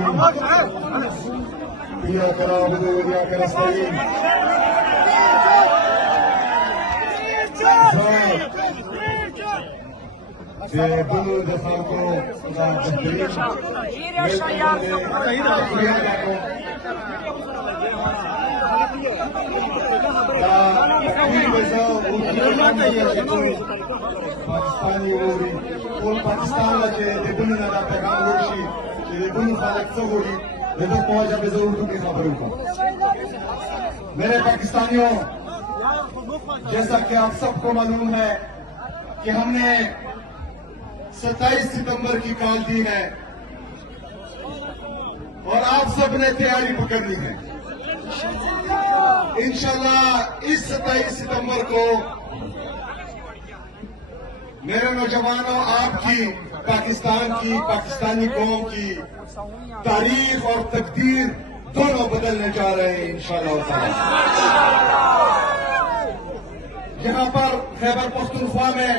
الرحيم إياك نعبد وإياك نستعين بنو دفاع کو بہترین پاکستانی ہوئی اور پاکستان کے بنو ندا پیغام ہوشی بنو خالق سے ہوئی تو پہنچا بے ضرور کی خبروں کو میرے پاکستانیوں جیسا کہ آپ سب کو معلوم ہے کہ ہم نے 27 ستمبر کی کال دی ہے اور آپ سب نے تیاری پکڑ لی ہے انشاءاللہ اس 27 ستمبر کو میرے نوجوانوں آپ کی پاکستان کی پاکستانی قوم کی تاریخ اور تقدیر دونوں بدلنے جا رہے ہیں انشاءاللہ تعالی یہاں پر خیبر پختونخوا میں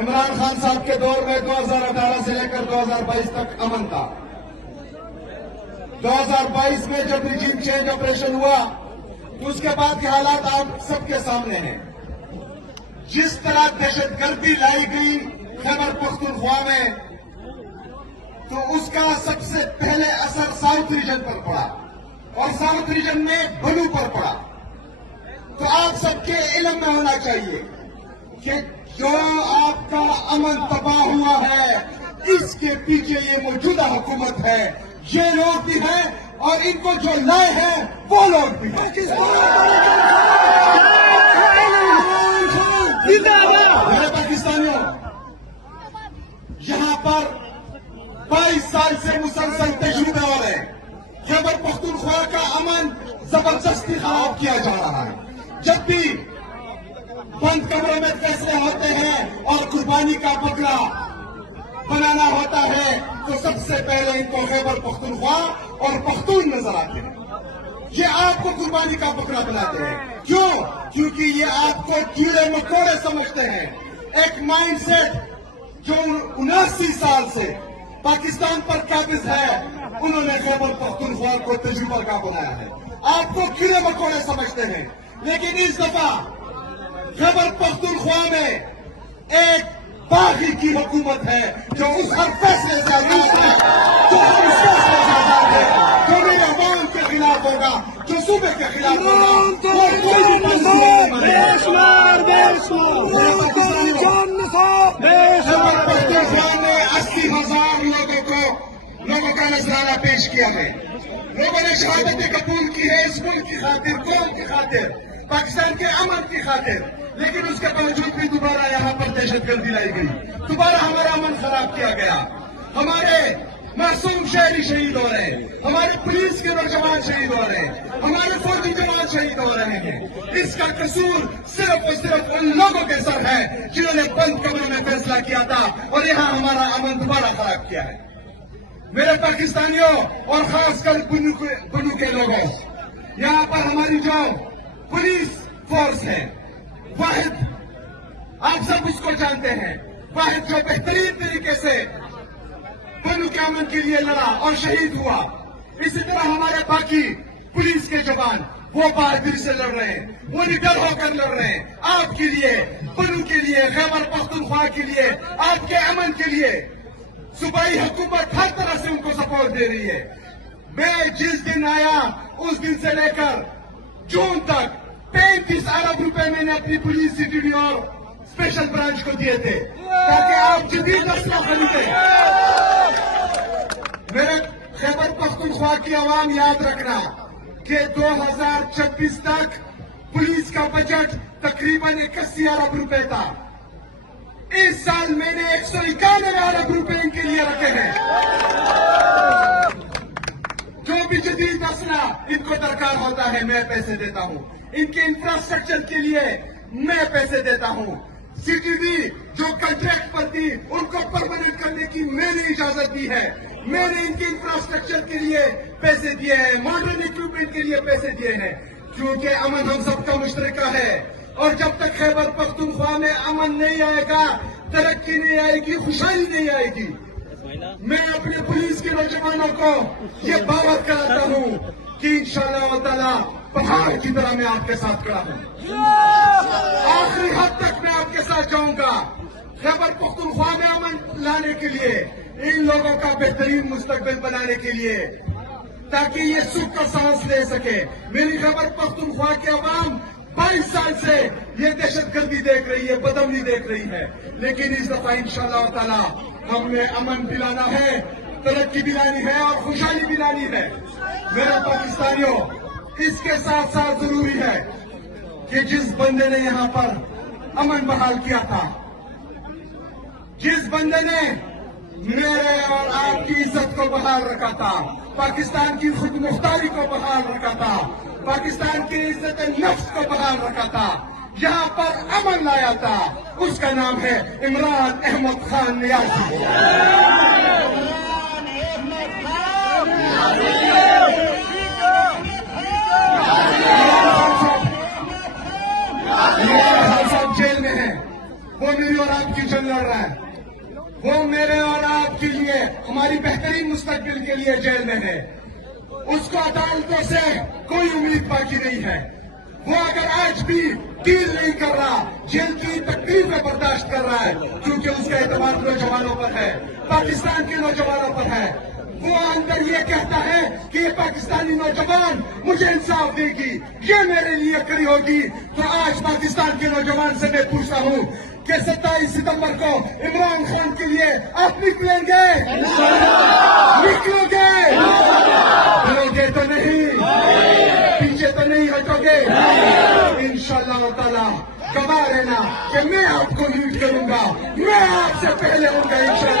عمران خان صاحب کے دور میں 2018 سے لے کر 2022 تک امن تھا 2022 میں جب ریجیم چینج آپریشن ہوا تو اس کے بعد کے حالات آپ سب کے سامنے ہیں جس طرح دہشت گردی لائی گئی خیبر پختونخوا میں تو اس کا سب سے پہلے اثر ساؤتھ ریجن پر پڑا اور ساؤتھ ریجن میں بنو پر پڑا تو آپ سب کے علم میں ہونا چاہیے کہ جو آپ کا امن تباہ ہوا ہے اس کے پیچھے یہ موجودہ حکومت ہے یہ لوگ بھی ہیں اور ان کو جو لائے ہیں وہ لوگ بھی ہیں میرے پاکستانیوں یہاں پر 22 سال سے مسلسل تجربے ہو رہے ہیں خیبر پختونخوا کا امن زبردستی خراب کیا جا رہا ہے جب بھی بند کمروں میں فیصلے ہوتے ہیں اور قربانی کا بکرا بنانا ہوتا ہے تو سب سے پہلے ان کو خیبر پختونخوا اور پختون نظر آتے ہیں یہ آپ کو قربانی کا بکرا بناتے ہیں کیوں؟ کیونکہ یہ آپ کو کیڑے مکوڑے سمجھتے ہیں ایک مائنڈ سیٹ جو 79 سال سے پاکستان پر قابض ہے انہوں نے خیبر پختونخوا کو تجربہ کا بنایا ہے آپ کو کیڑے مکوڑے سمجھتے ہیں لیکن اس دفعہ خیبر پختونخوا میں ایک باغی کی حکومت ہے جو اس ہر فیصلے سے آزاد ہے جو ہر فیصلے سے آزاد ہے جو میرے عوام کے خلاف ہوگا جو صوبے کے خلاف ہوگا وہ کوئی بھی خیبر پختونخوا نے 80,000 لوگوں کا نذرانہ پیش کیا ہے لوگوں نے شہادتیں قبول کی ہے اس ملک کی خاطر قوم کی خاطر پاکستان کے امن کی خاطر لیکن اس کے باوجود بھی دوبارہ یہاں پر دہشت گردی لائی گئی دوبارہ ہمارا امن خراب کیا گیا ہمارے معصوم شہری شہید ہو رہے ہیں ہمارے پولیس کے نوجوان شہید ہو رہے ہیں ہمارے فوجی جوان شہید ہو رہے ہیں اس کا قصور صرف اور صرف ان لوگوں کے سر ہے جنہوں نے بند کمروں میں فیصلہ کیا تھا اور یہاں ہمارا امن دوبارہ خراب کیا ہے میرے پاکستانیوں اور خاص کر بنو کے لوگوں یہاں پر ہماری جو پولیس فورس ہے واحد آپ سب اس کو جانتے ہیں واحد جو بہترین طریقے سے بنو کے امن کے لیے لڑا اور شہید ہوا اسی طرح ہمارے باقی پولیس کے جوان وہ بہادری سے لڑ رہے ہیں وہ نڈر ہو کر لڑ رہے ہیں آپ کے لیے بنو کے لیے خیبر پختونخوا کے لیے آپ کے امن کے لیے صوبائی حکومت ہر طرح سے ان کو سپورٹ دے رہی ہے میں جس دن آیا اس دن سے لے کر جون تک 35 ارب روپے میں نے اپنی پولیس سی ٹی ڈی اور اسپیشل برانچ کو دیے تھے تاکہ آپ جدید اسلحہ خریدیں میرے خیبر پختونخوا کی عوام یاد رکھنا کہ 2026 تک پولیس کا بجٹ تقریباً 81 ارب روپے تھا اس سال میں نے 191 ارب روپے ان کے لیے رکھے ہیں جو بھی جدید اسلحہ ان کو درکار ہوتا ہے میں پیسے دیتا ہوں ان کے انفراسٹرکچر کے لیے میں پیسے دیتا ہوں سی ٹی ڈی جو کنٹریکٹ پر تھی ان کو پرماننٹ کرنے کی میں نے اجازت دی ہے میں نے ان کے انفراسٹرکچر کے لیے پیسے دیے ہیں ماڈرن اکوپمنٹ کے لیے پیسے دیے ہیں کیونکہ امن ہم سب کا مشترکہ ہے اور جب تک خیبر پختونخوا میں امن نہیں آئے گا ترقی نہیں آئے گی خوشحالی نہیں آئے گی میں اپنے پولیس کے کے نوجوانوں کو یہ دعوت کراتا ہوں کہ انشاءاللہ تعالی پہاڑ کی طرح میں آپ کے ساتھ کھڑا ہوں، آخری حد تک میں آپ کے ساتھ جاؤں گا خیبر پختونخوا میں امن لانے کے لیے، ان لوگوں کا بہترین مستقبل بنانے کے لیے، تاکہ یہ سکھ کا سانس لے سکے۔ میری خیبر پختونخوا کے عوام 22 سال سے یہ دہشت گردی دیکھ رہی ہے، بدامنی دیکھ رہی ہے، لیکن اس دفعہ انشاءاللہ تعالی ہم نے امن دلانا ہے، ترقی دلانی ہے اور خوشحالی دلانی ہے۔ میرے پاکستانیوں، اس کے ساتھ ساتھ ضروری ہے کہ جس بندے نے یہاں پر امن بحال کیا تھا، جس بندے نے میرے اور آپ کی عزت کو بحال رکھا تھا، پاکستان کی خود مختاری کو بحال رکھا تھا، پاکستان کی عزت نفس کو بحال رکھا تھا، یہاں پر امن لایا تھا، اس کا نام ہے عمران احمد خان نیازی۔ صاحب جیل میں ہیں، وہ میری اور آپ کی جنگ لڑ رہا ہے، وہ میرے اور آپ کے لیے، ہماری بہترین مستقبل کے لیے جیل میں ہے، اس کو عدالتوں سے کوئی امید باقی نہیں ہے۔ وہ اگر آج بھی ڈیل نہیں کر رہا، جیل کی تکلیفیں برداشت کر رہا ہے، کیونکہ اس کا اعتماد نوجوانوں پر ہے، پاکستان کے نوجوانوں پر ہے۔ وہ اندر یہ کہتا ہے کہ یہ پاکستانی نوجوان مجھے انصاف دے گی، یہ میرے لیے کھڑی ہوگی، تو آج پاکستان کے نوجوان سے میں پوچھتا ہوں کہ 27 ستمبر کو عمران خان کے لیے آپ نکلیں گے؟ نکلو گے؟ کرو گے تو نہیں، پیچھے تو نہیں ہٹو گے؟ انشاءاللہ تعالی گواہ رہنا کہ میں آپ کو لیڈ کروں گا، میں آپ سے پہلے ہوں گا انشاءاللہ۔